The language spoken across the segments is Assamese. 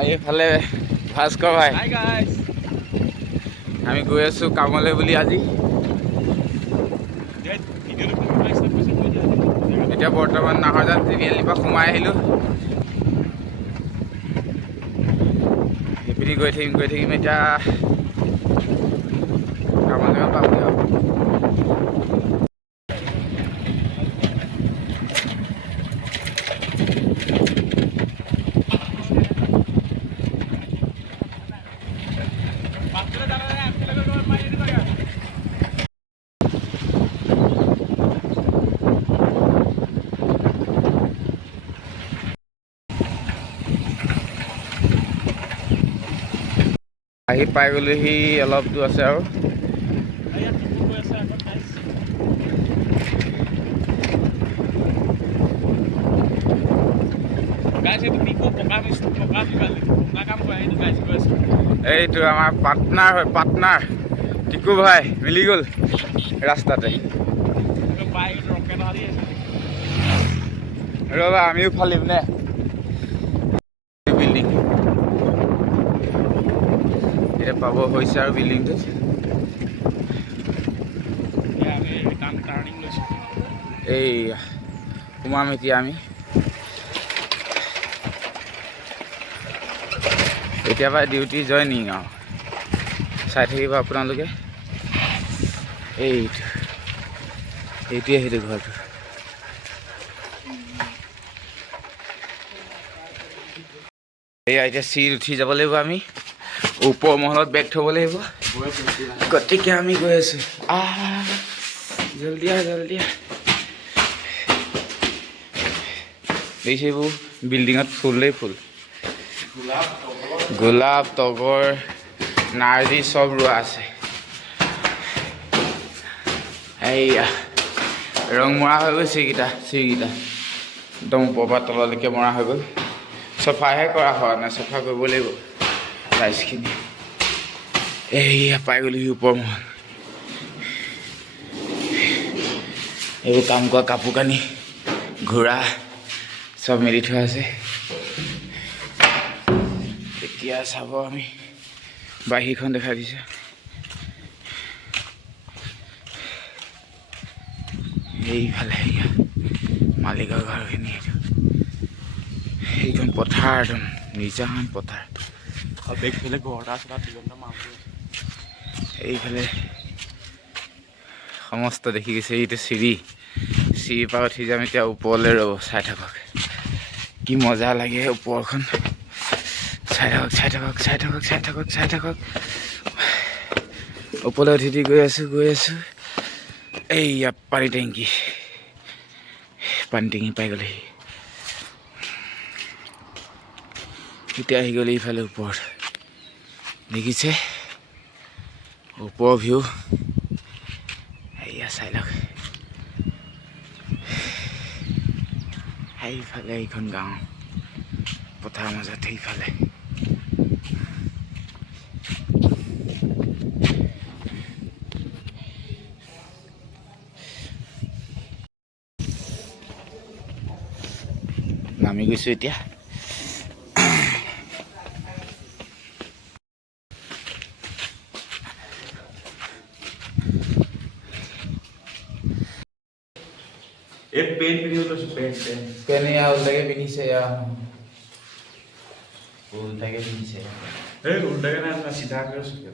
এইফালে ভাস্কৰ ভাই আমি গৈ আছো কামলৈ বুলি আজি এতিয়া বৰ্তমান নাহৰজান তিনিআলিৰ পৰা সোমাই আহিলোঁ সেইপিনি গৈ থাকিম এতিয়া কামলৈ পাবগৈ আৰু আহি পাই গ'লেহি অলপ দূৰ আছে আৰু এইটো আমাৰ পাৰ্টনাৰ হয় পাৰ্টনাৰ টিকু ভাই মিলি গ'ল ৰাস্তাতে ৰ'বা আমিও ফালিম নে বিল্ডিং এতিয়া পাব হৈছে আৰু বিল্ডিংটোত এই সোমাম এতিয়া আমি এতিয়া পৰা ডিউটি জইনিং আৰু চাই থাকিব আপোনালোকে এইটোৱে সেইটো ঘৰটো এয়া এতিয়া চিৰিত উঠি যাব লাগিব আমি ওপৰ মহলত বেগ থ'ব লাগিব গতিকে আমি গৈ আছোঁ জলদি দেখিছে এইবোৰ বিল্ডিঙত ফুলেই ফুল গোলাপ তগৰ নাৰ্জী চব ৰোৱা আছে এইয়া ৰং মৰা হৈ গ'ল চিৰিকেইটা একদম ওপৰৰ পৰা তললৈকে মৰা হৈ গ'ল চফাহে কৰা হোৱা নাই চফা কৰিব লাগিব টাইলছখিনি এইয়া পাই গ'লোহি ওপৰ মহল এইবোৰ কাম কৰা কাপোৰ কানি ঘোঁৰা চব মেলি থোৱা আছে এতিয়া চাব আমি বাহিৰখন দেখাই দিছোঁ এইফালে মালিকৰ ঘৰখিনি এইখন পথাৰ একদম নিজান পথাৰ এইফালে সমস্ত দেখি গৈছে এইটো চিৰিৰ পৰা উঠি যাম এতিয়া ওপৰলৈ ৰ'ব চাই থাকক কি মজা লাগে ওপৰখন চাই থাকক ওপৰলৈ উঠি গৈ আছোঁ এইয়া পানী টেংকি পাই গ'লেহি এতিয়া আহি গ'লে ইফালে ওপৰত দেখিছে ওপৰ ভিউ এইয়া চাই লওক সেইফালে এইখন গাঁও পথাৰ মাজত সেইফালে নামি গৈছোঁ এতিয়া पेन उल्टे पिनिছে उल्टे पिनिছে उल्टे ना सीधा कर सकते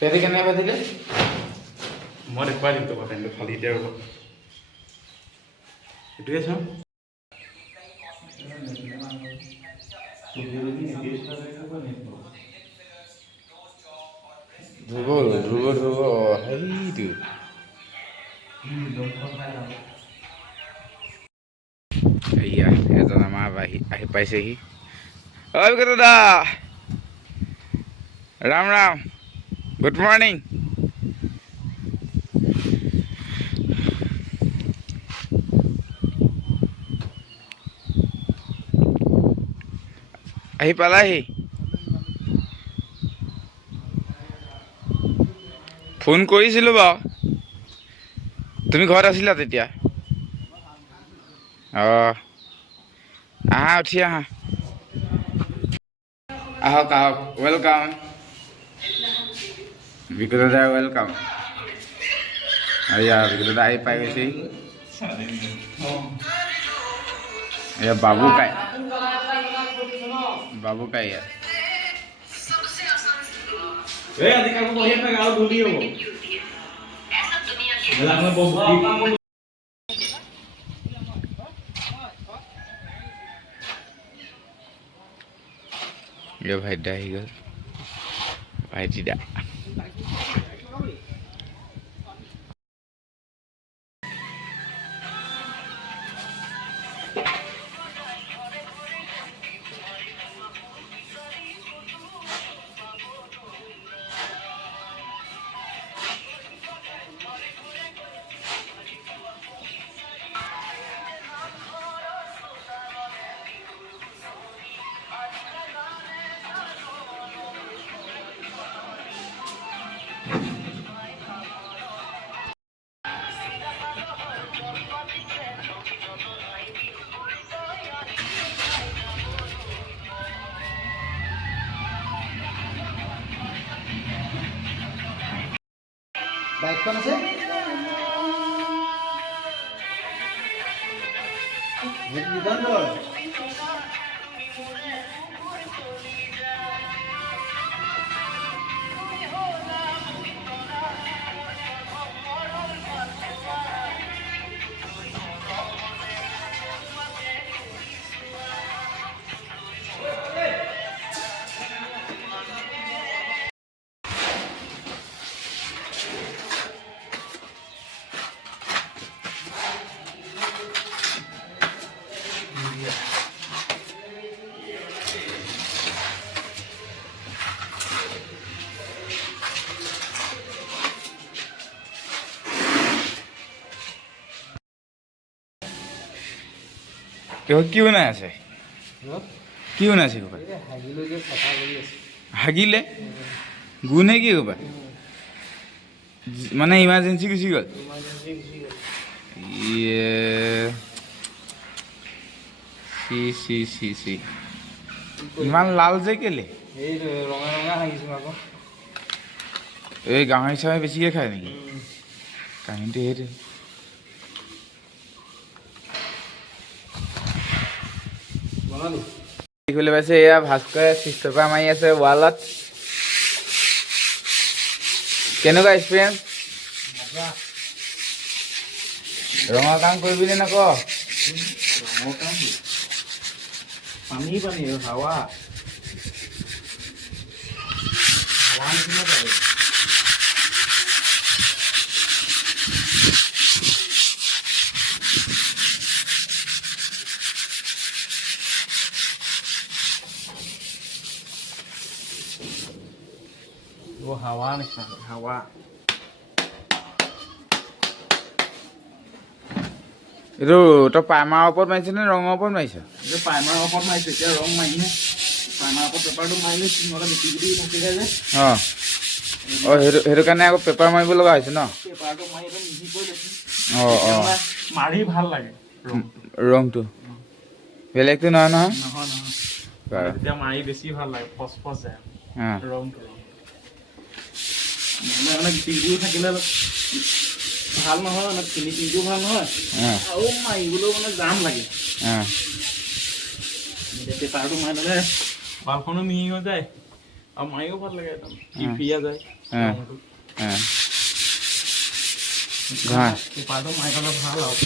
पेरे केने बदिले মই দেখুৱাই দিম তো পেনটো ফালি দিয়া ৰ'ব এইটোৱে চাওঁ ধ্ৰুৱ সেইটো এয়া এজন আমাৰ আহি পাইছেহি ঐ দাদা ৰাম গুড মৰ্ণিং আহি পালাহি ফোন কৰিছিলোঁ বাৰু তুমি ঘৰত আছিলা তেতিয়া অঁ আহা উঠি আহা আহক আহক ৱেলকাম বিকু দাদা ৱেলকাম এয়া বিকু দাদা আহি পাই গৈছে এয়া বাবু কাই ইয়াত ভাইদা আহি গ'ল ভাইটিদা বাইকখন আছে কি বনাই আছে কি বনাইছে হাগিলে গুণে কি ক'বা মানে ইমাৰ্জেঞ্চি গুচি গ'ল চি ইমান লাল যে কেলে এই গাহৰি চাহৰি বেছিকৈ খায় নেকি কাহিনীটো সেইটো দেখিবলৈ পাইছে এয়া ভাস্কৰে চিজ পেপাৰ মাৰি আছে ৱালত কেনেকুৱা এক্সপিৰিয়েঞ্চ ৰঙৰ কাম কৰিবি নে নক পানী হাৱা নিচিনা পায় হাৱা নিচিনা হাৱা এইটো তই প্ৰাইমাৰৰ ওপৰত মাৰিছ নে ৰঙৰ ওপৰত মাৰিছ এইটো প্ৰাইমাৰৰ ওপৰত মাৰিছোঁ এতিয়া ৰং মাৰিহে প্ৰাইমাৰৰ ওপৰত পেপাৰটো মাৰিলে নহ'লে বেছি বেছি থাকি যায় যে অঁ সেইটো কাৰণে আকৌ পেপাৰ মাৰিব লগা হৈছে ন পেপাৰটো মাৰি একদম মিহি কৰি লৈছোঁ অঁ মাৰি ভাল লাগে ৰংটো বেলেগটো নহয় নহয় তেতিয়া মাৰি বেছি ভাল লাগে ফচ ফচ যায় ৰংটো মানে গিটিও থাকিলে ভাল নহয় মানে ফিনিচিংটো ভাল নহয় আৰু মাৰিবলৈও মানে জাম লাগে পেপাৰটো মাৰি ল'লে ৱালখনো মিহি হৈ যায় আৰু মাৰিও ভাল লাগে একদম ফিয়া যায় পেপাৰটো মাৰি ল'লে ভাল আৰু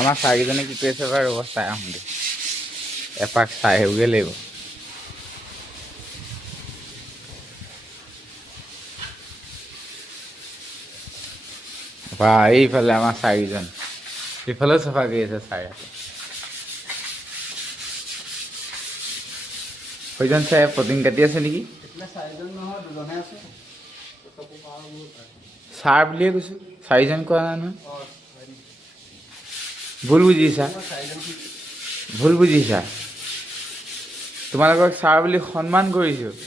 আমাৰ চাৰিজনে কি কৰিছে বাৰু ৰ'ব চাই আহোঁগৈ এপাক চাই আহিবগৈ লাগিব বা এইফালে আমাৰ চাৰিজন এইফালেও চাফা কৰি আছে চাই সেইজন চাই প্ৰটিন কাটি আছে নেকি ছাৰ বুলিয়ে কৈছোঁ চাৰিজন কোৱা নাই নহয় ভুল বুজিছা তোমালোকক ছাৰ বুলি সন্মান কৰিছোঁ।